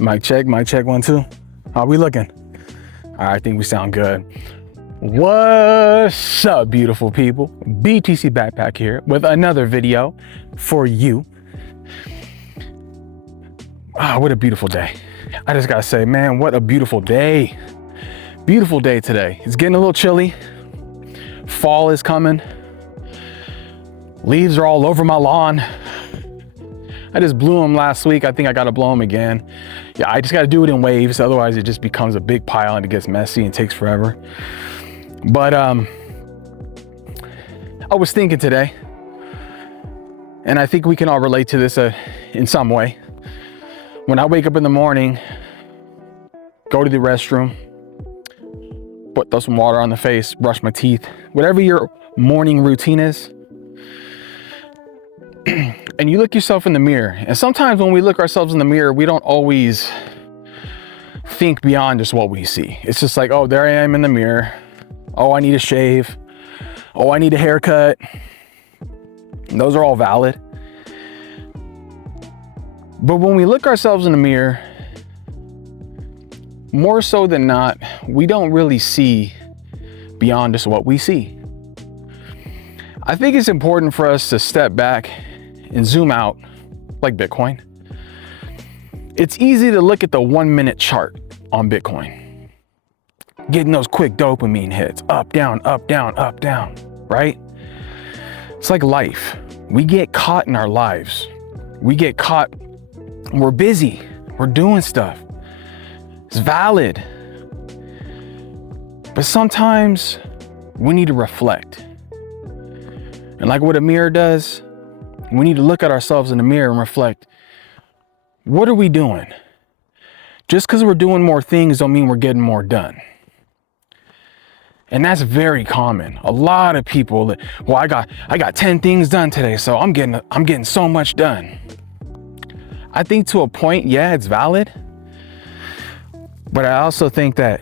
Mic check, 1, 2. How we looking? All right, I think we sound good. What's up, beautiful people? BTC Backpack here with another video for you. What a beautiful day. I just gotta say, man, what a beautiful day. Beautiful day today. It's getting a little chilly. Fall is coming. Leaves are all over my lawn. I just blew them last week. I think I gotta blow them again. Yeah, I just gotta do it in waves. Otherwise it just becomes a big pile and it gets messy and takes forever. But I was thinking today, and I think we can all relate to this in some way. When I wake up in the morning, go to the restroom, throw some water on the face, brush my teeth, whatever your morning routine is, and you look yourself in the mirror. And sometimes when we look ourselves in the mirror, we don't always think beyond just what we see. It's just like, oh, there I am in the mirror. Oh, I need a shave. Oh, I need a haircut. And those are all valid. But when we look ourselves in the mirror, more so than not, we don't really see beyond just what we see. I think it's important for us to step back and zoom out like Bitcoin. It's easy to look at the 1 minute chart on Bitcoin, getting those quick dopamine hits, up, down, right? It's like life. We get caught in our lives. We get caught, we're busy, we're doing stuff. It's valid. But sometimes we need to reflect. And like what a mirror does, we need to look at ourselves in the mirror and reflect. What are we doing? Just because we're doing more things don't mean we're getting more done. And that's very common. A lot of people, well, I got 10 things done today, so I'm getting so much done. I think to a point, yeah, it's valid. But I also think that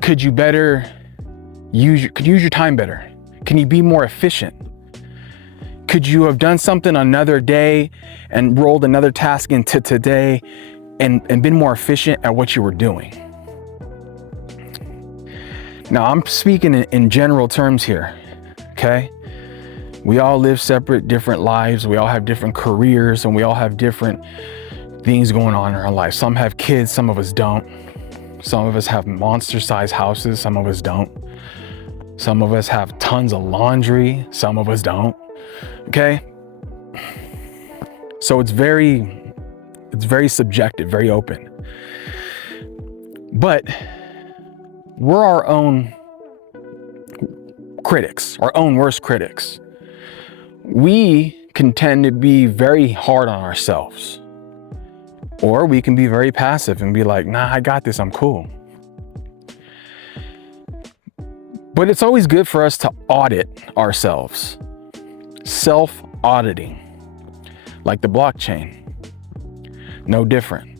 could you use your time better? Can you be more efficient? Could you have done something another day and rolled another task into today and been more efficient at what you were doing? Now, I'm speaking in general terms here, okay? We all live separate, different lives. We all have different careers, and we all have different things going on in our life. Some have kids, some of us don't. Some of us have monster-sized houses, some of us don't. Some of us have tons of laundry, some of us don't. Okay? So it's very subjective, very open. But we're our own critics, our own worst critics. We can tend to be very hard on ourselves. Or we can be very passive and be like, nah, I got this, I'm cool. But it's always good for us to audit ourselves. Self-auditing, like the blockchain. No different.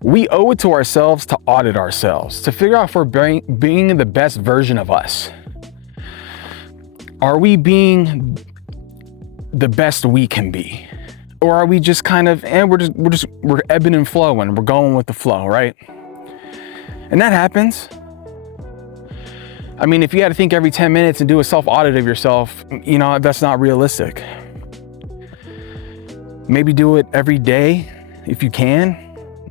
We owe it to ourselves to audit ourselves, to figure out if we're being the best version of us. Are we being the best we can be? Or are we just kind of, we're ebbing and flowing, we're going with the flow, right? And that happens. I mean, if you had to think every 10 minutes and do a self-audit of yourself, that's not realistic. Maybe do it every day if you can.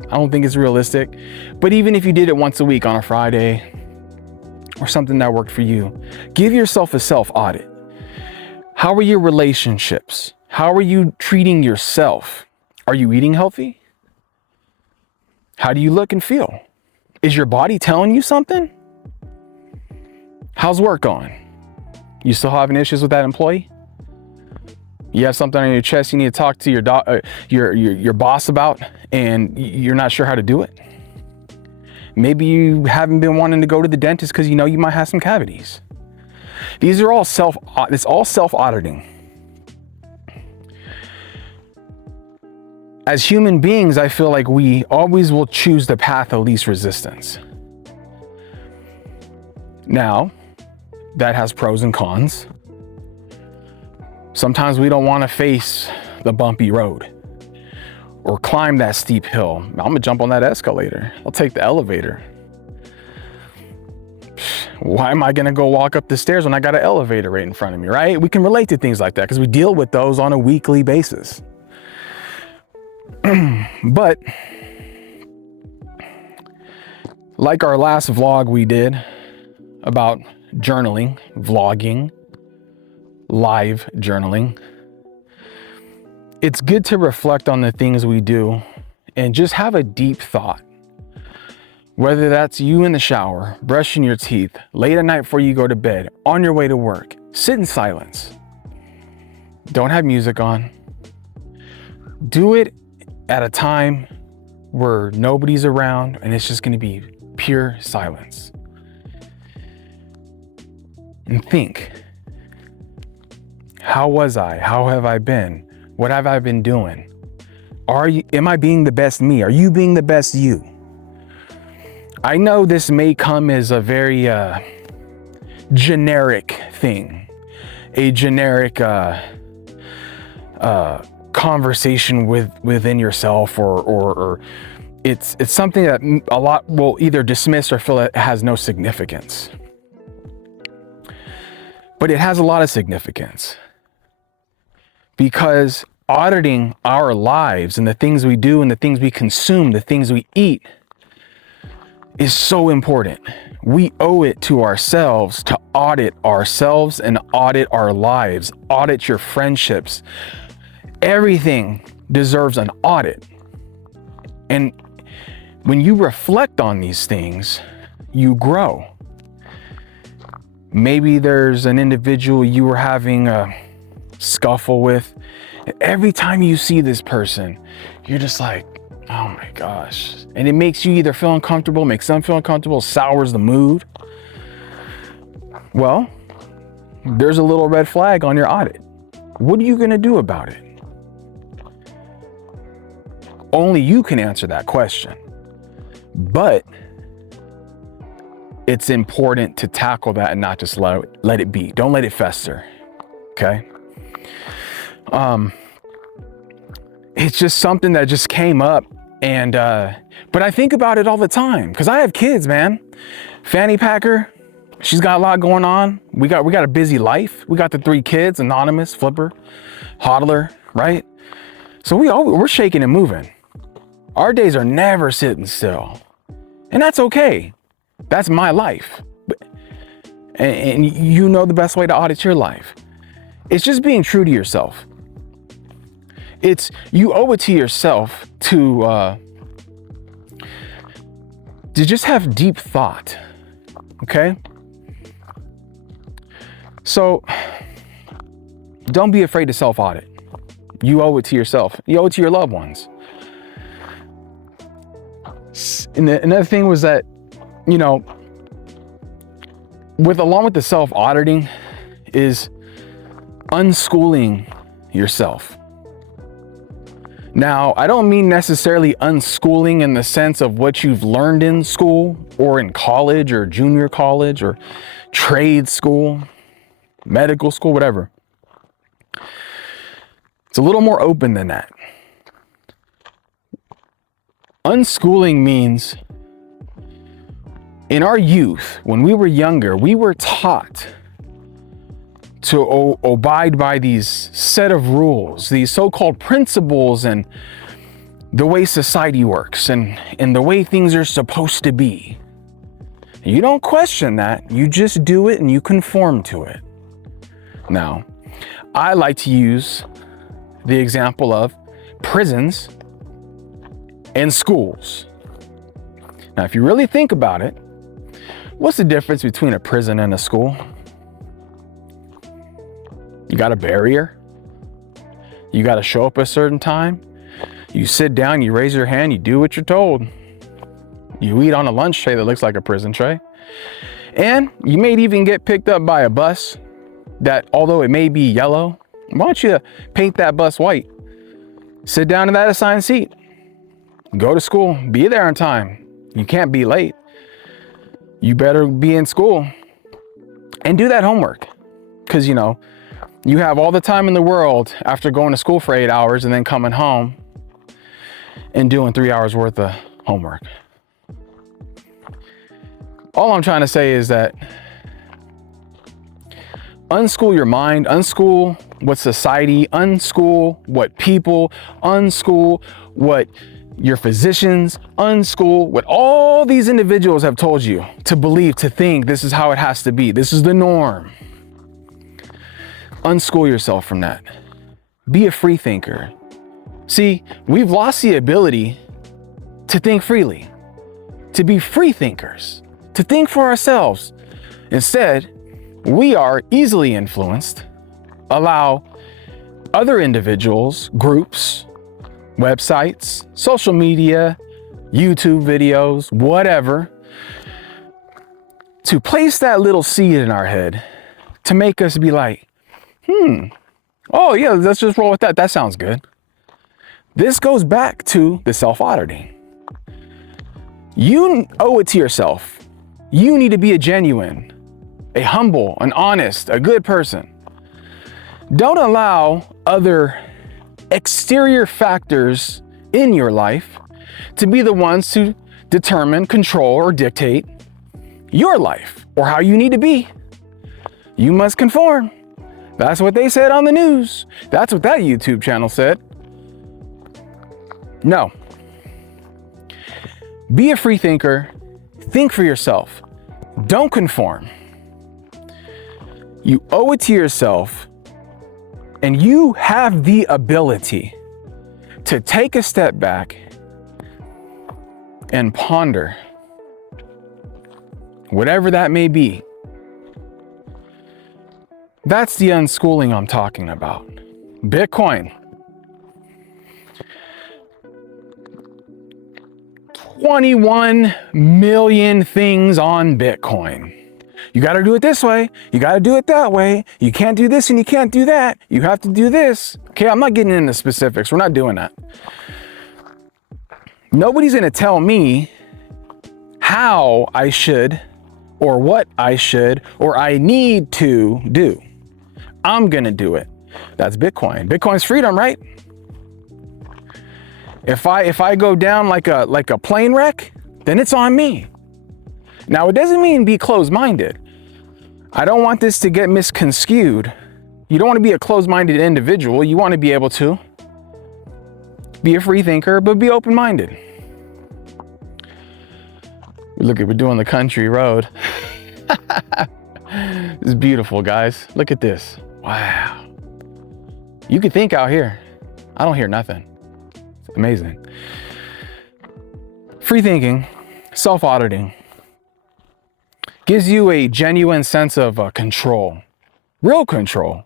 I don't think it's realistic. But even if you did it once a week on a Friday or something that worked for you, give yourself a self-audit. How are your relationships? How are you treating yourself? Are you eating healthy? How do you look and feel? Is your body telling you something? How's work going? You still having issues with that employee? You have something on your chest you need to talk to your boss about, and you're not sure how to do it? Maybe you haven't been wanting to go to the dentist because you might have some cavities. These are all it's all self-auditing. As human beings, I feel like we always will choose the path of least resistance. Now, that has pros and cons. Sometimes we don't want to face the bumpy road. or climb that steep hill. I'm gonna jump on that escalator. I'll take the elevator. Why am I gonna go walk up the stairs when I got an elevator right in front of me, right? We can relate to things like that because we deal with those on a weekly basis. But like our last vlog we did about journaling, vlogging, live journaling, it's good to reflect on the things we do and just have a deep thought. Whether that's you in the shower, brushing your teeth, late at night before you go to bed, on your way to work, sit in silence. Don't have music on. Do it at a time where nobody's around and it's just going to be pure silence. And think, how was I? How have I been? What have I been doing? Am I being the best me? Are you being the best you? I know this may come as a very generic thing, a generic conversation within yourself, or it's something that a lot will either dismiss or feel it has no significance. But it has a lot of significance, because auditing our lives and the things we do and the things we consume, the things we eat, is so important. We owe it to ourselves to audit ourselves and audit our lives, audit your friendships. Everything deserves an audit. And when you reflect on these things, you grow. Maybe there's an individual you were having a scuffle with. Every time you see this person, you're just like, oh my gosh. And it makes you either feel uncomfortable, makes them feel uncomfortable, sours the mood. Well, there's a little red flag on your audit. What are you going to do about it? Only you can answer that question. But it's important to tackle that and not just let it be. Don't let it fester. Okay? It's just something that just came up, and but I think about it all the time because I have kids, man. Fanny packer, she's got a lot going on. We got a busy life. We got the 3 kids: Anonymous, Flipper, Hodler, right? So we're shaking and moving. Our days are never sitting still, and that's okay. That's my life, and you know the best way to audit your life. It's just being true to yourself. You owe it to yourself to just have deep thought, okay? So don't be afraid to self-audit. You owe it to yourself. You owe it to your loved ones. And another thing was that, you know, along with the self-auditing is unschooling yourself. Now, I don't mean necessarily unschooling in the sense of what you've learned in school or in college or junior college or trade school, medical school, whatever. It's a little more open than that. Unschooling means in our youth, when we were younger, we were taught to abide by these set of rules, these so-called principles, and the way society works and the way things are supposed to be. You don't question that. You just do it and you conform to it. Now, I like to use the example of prisons and schools. Now, if you really think about it, what's the difference between a prison and a school? You got a barrier. You got to show up a certain time. You sit down, you raise your hand, you do what you're told. You eat on a lunch tray that looks like a prison tray. And you may even get picked up by a bus that, although it may be yellow, why don't you paint that bus white? Sit down in that assigned seat. Go to school. Be there on time. You can't be late. You better be in school and do that homework. Because, you know, you have all the time in the world after going to school for 8 hours and then coming home. and doing 3 hours worth of homework. All I'm trying to say is that unschool your mind, unschool what society, unschool what people, unschool what your physicians, unschool what all these individuals have told you to believe, to think this is how it has to be. This is the norm. Unschool yourself from that. Be a free thinker. See, we've lost the ability to think freely, to be free thinkers, to think for ourselves. Instead, we are easily influenced, allow other individuals, groups, websites, social media, YouTube videos, whatever, to place that little seed in our head to make us be like, oh yeah, let's just roll with that. That sounds good. This goes back to the self-auditing. You owe it to yourself. You need to be a genuine, a humble, an honest, a good person. Don't allow other exterior factors in your life to be the ones to determine, control, or dictate your life or how you need to be. You must conform. That's what they said on the news. That's what that YouTube channel said. No. Be a free thinker. Think for yourself. Don't conform. You owe it to yourself, and you have the ability to take a step back and ponder whatever that may be. That's the unschooling I'm talking about. Bitcoin. 21 million things on Bitcoin. You got to do it this way. You got to do it that way. You can't do this and you can't do that. You have to do this. Okay, I'm not getting into specifics. We're not doing that. Nobody's going to tell me how I should or what I should or I need to do. I'm going to do it. That's Bitcoin. Bitcoin's freedom, right? If I go down like a plane wreck, then it's on me. Now, it doesn't mean be closed-minded. I don't want this to get misconstrued. You don't want to be a closed-minded individual. You want to be able to be a free thinker, but be open-minded. Look at, we're doing the country road. This is beautiful, guys. Look at this. Wow. You can think out here. I don't hear nothing. It's amazing. Free thinking, self-auditing, gives you a genuine sense of control, real control.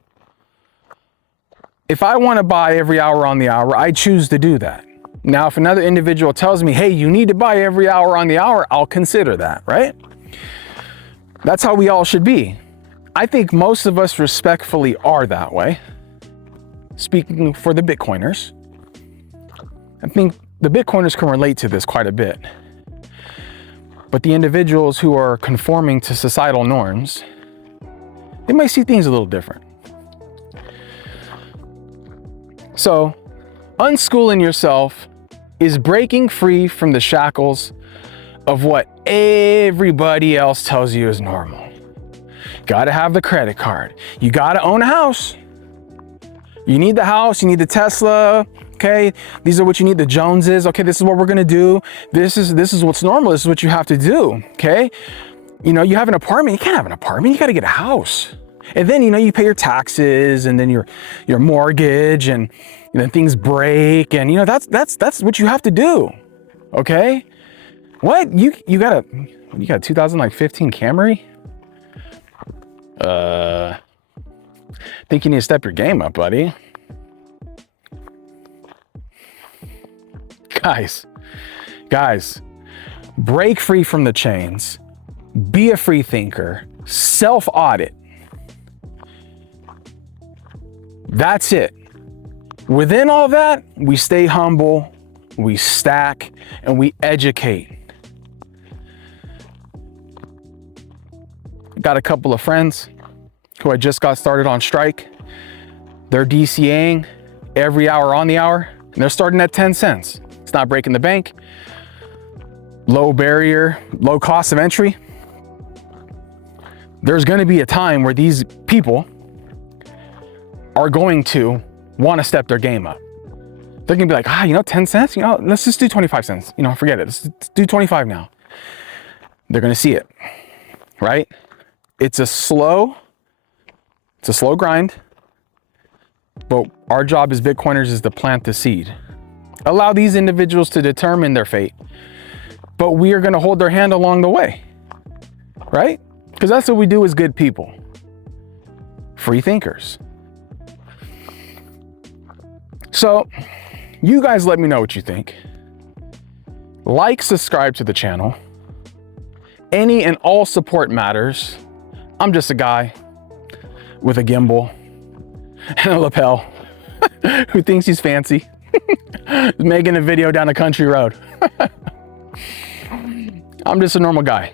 If I want to buy every hour on the hour, I choose to do that. Now, if another individual tells me, hey, you need to buy every hour on the hour, I'll consider that, right? That's how we all should be. I think most of us respectfully are that way. Speaking for the Bitcoiners, I think the Bitcoiners can relate to this quite a bit. But the individuals who are conforming to societal norms, they might see things a little different. So, unschooling yourself is breaking free from the shackles of what everybody else tells you is normal. You gotta have the credit card. You gotta own a house. You need the house, you need the Tesla. Okay, these are what you need, the Joneses. Okay, this is what we're gonna do. This is what's normal. This is what you have to do. Okay, you know, you have an apartment. You can't have an apartment. You got to get a house. And then, you know, you pay your taxes and then your mortgage, and then things break, and you know that's what you have to do. Okay, what you got a 2015 Camry? Think you need to step your game up, buddy. Guys, break free from the chains, be a free thinker, self-audit. That's it. Within all that, we stay humble, we stack, and we educate. Got a couple of friends who I just got started on strike. They're DCAing every hour on the hour, and they're starting at 10 cents. It's not breaking the bank. Low barrier, low cost of entry. There's going to be a time where these people are going to want to step their game up. They're going to be like, 10 cents, let's just do 25 cents. Forget it. Let's do 25 now. They're going to see it, right? It's a slow grind, but our job as Bitcoiners is to plant the seed. Allow these individuals to determine their fate, but we are going to hold their hand along the way, right? Because that's what we do as good people, free thinkers. So you guys let me know what you think. Like, subscribe to the channel. Any and all support matters. I'm just a guy with a gimbal and a lapel who thinks he's fancy, making a video down a country road. I'm just a normal guy.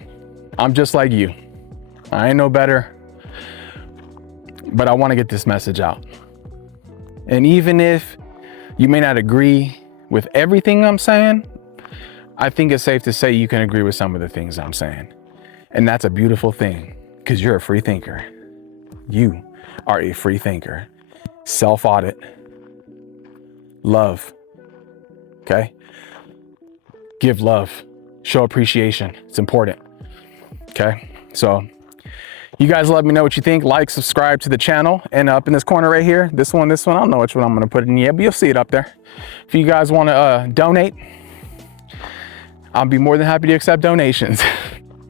I'm just like you. I ain't no better, but I want to get this message out. And even if you may not agree with everything I'm saying, I think it's safe to say you can agree with some of the things I'm saying. And that's a beautiful thing, because you're a free thinker. You are a free thinker. Self-audit. Love. Okay? Give love. Show appreciation. It's important. Okay? So you guys let me know what you think. Like, subscribe to the channel. And up in this corner right here, this one, I don't know which one I'm going to put in yet, but you'll see it up there. If you guys want to donate, I'll be more than happy to accept donations.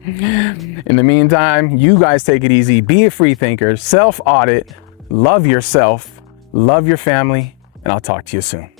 In the meantime, you guys take it easy. Be a free thinker. Self-audit. Love yourself. Love your family. And I'll talk to you soon.